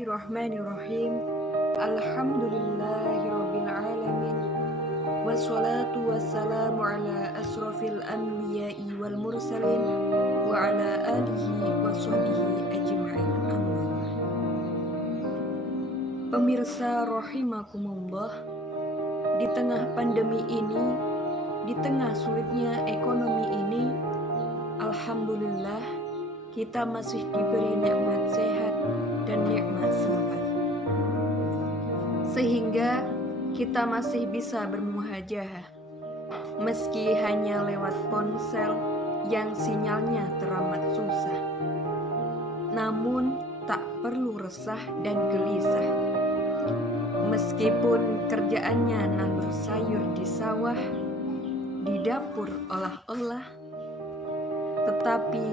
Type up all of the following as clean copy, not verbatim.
Bismillahirrahmanirrahim. Alhamdulillahirabbil alamin. Wassalatu wassalamu ala asrofil anbiya'i wal mursalin wa ala alihi wa sahbihi ajma'in. Amma. Pemirsa rahimakumullah, di tengah pandemi ini, di tengah sulitnya ekonomi ini, alhamdulillah kita masih diberi nikmat sehat dan nikmat sempat, sehingga kita masih bisa bermuhajahah meski hanya lewat ponsel yang sinyalnya teramat susah. Namun tak perlu resah dan gelisah, meskipun kerjaannya nandur sayur di sawah, di dapur olah-olah, tetapi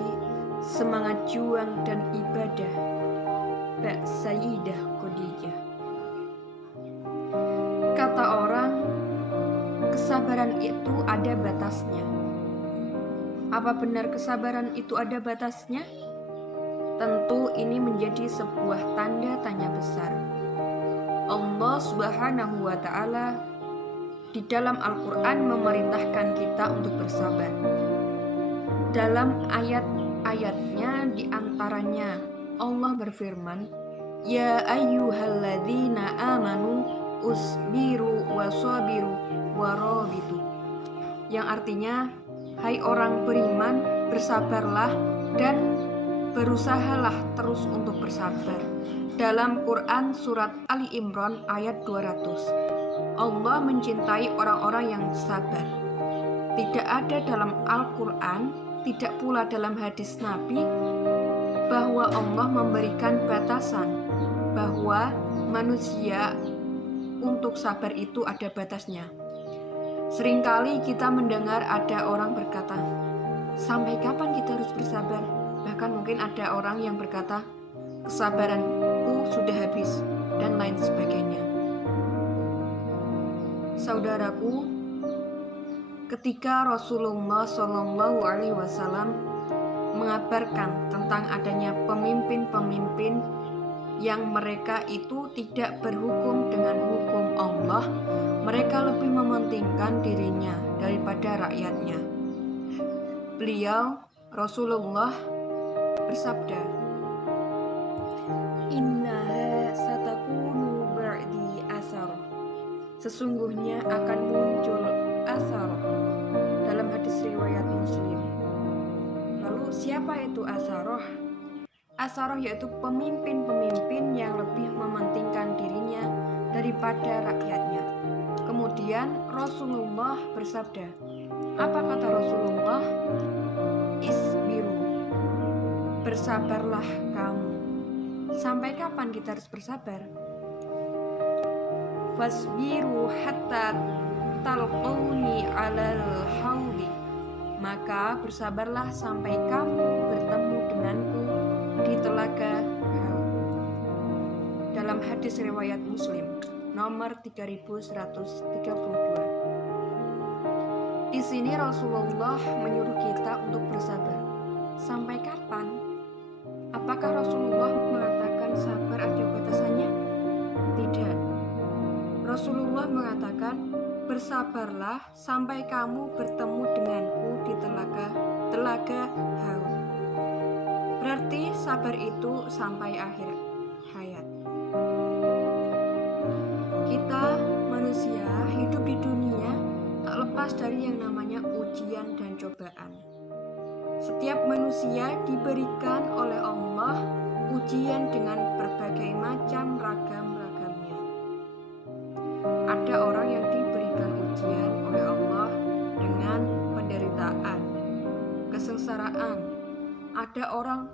semangat juang dan ibadah Mbak Sayyidah Khadijah. Kata orang, kesabaran itu ada batasnya. Apa benar kesabaran itu ada batasnya? Tentu ini menjadi sebuah tanda tanya besar. Allah Subhanahu wa Ta'ala di dalam Al-Quran memerintahkan kita untuk bersabar. Dalam ayat-ayatnya diantaranya Allah berfirman, Ya ayyuhalladzina amanu usbiru wasabiru warabitu, yang artinya, hai orang beriman, bersabarlah dan berusahalah terus untuk bersabar. Dalam Quran surat Ali Imran ayat 200, Allah mencintai orang-orang yang sabar. Tidak ada dalam Al-Quran, tidak pula dalam hadis Nabi, bahwa Allah memberikan batasan, bahwa manusia untuk sabar itu ada batasnya. Seringkali kita mendengar ada orang berkata, sampai kapan kita harus bersabar? Bahkan mungkin ada orang yang berkata, kesabaranku sudah habis, dan lain sebagainya. Saudaraku, ketika Rasulullah SAW mengabarkan tentang adanya pemimpin-pemimpin yang mereka itu tidak berhukum dengan hukum Allah, mereka lebih mementingkan dirinya daripada rakyatnya. Beliau, Rasulullah, bersabda, Innaha satakunu ba'di asar, sesungguhnya akan muncul asar, dalam hadis riwayat Muslim. Lalu siapa itu asaroh? Asaroh yaitu pemimpin-pemimpin yang lebih mementingkan dirinya daripada rakyatnya. Kemudian Rasulullah bersabda, apa kata Rasulullah? Isbiru, bersabarlah kamu. Sampai kapan kita harus bersabar? Fasbiru hatta talquni alal haudi, maka bersabarlah sampai kamu bertemu denganku di telaga Haud. Dalam hadis riwayat Muslim nomor 3132. Di sini Rasulullah menyuruh kita untuk bersabar. Sampai kapan? Apakah Rasulullah mengatakan sabar ada batasannya? Tidak. Rasulullah mengatakan, bersabarlah sampai kamu bertemu denganku di telaga Haud. Berarti sabar itu sampai akhir hayat. Kita manusia hidup di dunia tak lepas dari yang namanya ujian dan cobaan. Setiap manusia diberikan oleh Allah ujian dengan berbagai macam ragam-ragamnya. Ada orang yang diberikan ujian oleh Allah dengan penderitaan, kesengsaraan. Ada orang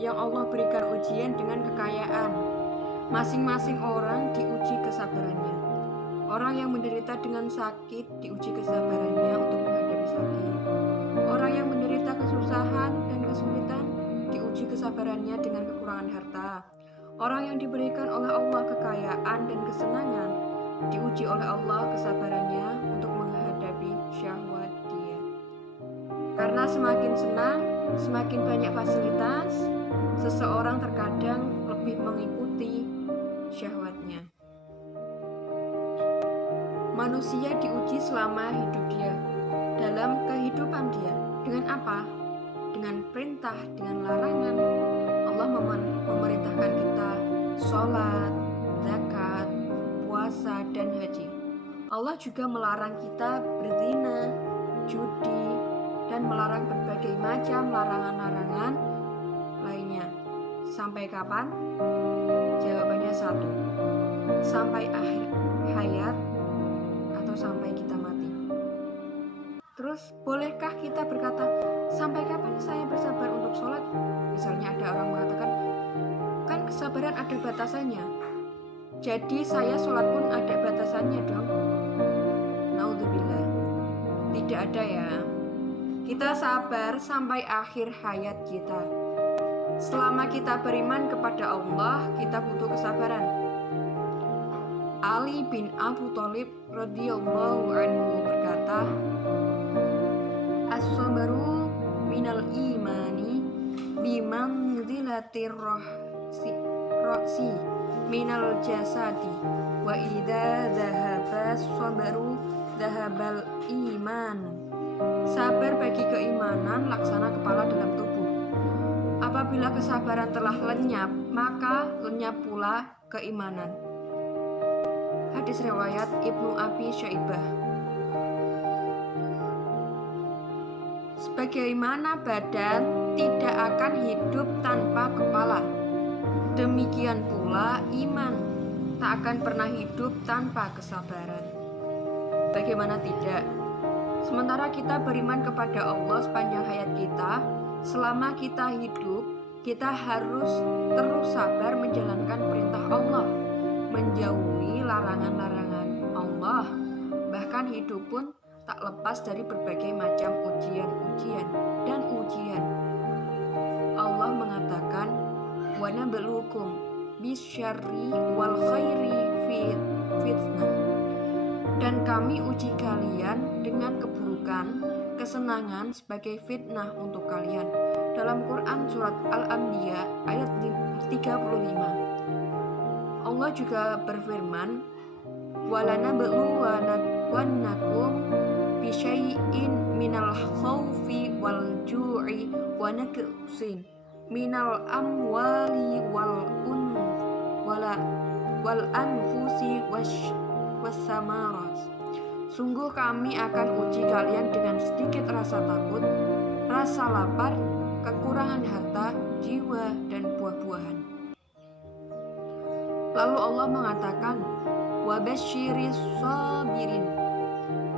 yang Allah berikan ujian dengan kekayaan. Masing-masing orang diuji kesabarannya. Orang yang menderita dengan sakit diuji kesabarannya untuk menghadapi sakit. Orang yang menderita kesusahan dan kesulitan diuji kesabarannya dengan kekurangan harta. Orang yang diberikan oleh Allah kekayaan dan kesenangan diuji oleh Allah kesabarannya untuk menghadapi syahwat dia. Karena semakin senang, semakin banyak fasilitas, seseorang terkadang lebih lebih mengikuti syahwatnya. Manusia diuji selama hidup dia. Dalam kehidupan dia, dengan apa? Dengan perintah, dengan larangan. Allah memerintahkan kita sholat, zakat, puasa, dan haji. Allah juga melarang kita berzina, judi, dan melarang berbagai macam larangan-larangan lainnya. Sampai kapan? Jawabannya satu, sampai akhir hayat atau sampai kita mati. Terus, bolehkah kita berkata, sampai kapan saya bersabar untuk sholat? Misalnya ada orang mengatakan, kan kesabaran ada batasannya. Jadi saya sholat pun ada batasannya dong. Naudzubillah. Tidak ada ya. Kita sabar sampai akhir hayat kita. Selama kita beriman kepada Allah, kita butuh kesabaran. Ali bin Abu Thalib radhiyallahu anhu berkata, as-sabru minal imani bimanzilatir rohsi minal jasadi wa idza dhahaba as-sabru dhahabal iman. Sabar bagi keimanan laksana kepala dalam tubuh. Apabila kesabaran telah lenyap, maka lenyap pula keimanan. Hadis riwayat Ibnu Abi Syaibah. Sebagaimana badan tidak akan hidup tanpa kepala, demikian pula iman tak akan pernah hidup tanpa kesabaran. Bagaimana tidak? Sementara kita beriman kepada Allah sepanjang hayat kita, selama kita hidup, kita harus terus sabar menjalankan perintah Allah, menjauhi larangan-larangan Allah. Bahkan hidup pun tak lepas dari berbagai macam ujian-ujian dan ujian. Allah mengatakan, wa nabluukum bisyarri wal khairi fitnah. Dan kami uji kalian dengan keburukan, kesenangan sebagai fitnah untuk kalian. Dalam Quran surat Al-Anbiya ayat 35. Allah juga berfirman, walanabluwannakum bisyai'in minal khawfi wal ju'i wa naqsin minal amwali wal anfusi wassamarat. Sungguh kami akan uji kalian dengan sedikit rasa takut, rasa lapar, kekurangan harta, jiwa, dan buah-buahan. Lalu Allah mengatakan, wabasyiris sabirin.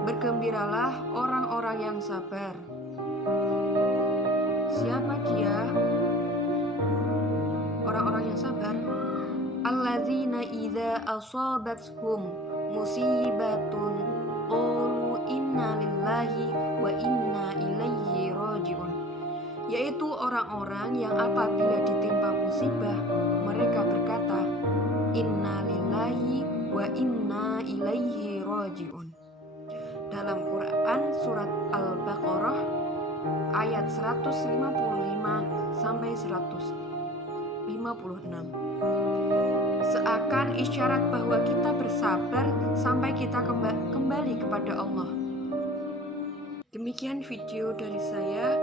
Bergembiralah orang-orang yang sabar. Siapa dia? Orang-orang yang sabar. Alladzina idza asabathum musibatun qalu inna lillahi wa inna ilaihi raji'un. Yaitu orang-orang yang apabila ditimpa musibah, mereka berkata, inna lillahi wa inna ilaihi raji'un. Dalam Quran surat Al-Baqarah ayat 155 sampai 156. Seakan isyarat bahwa kita bersabar sampai kita kembali kepada Allah. Demikian video dari saya.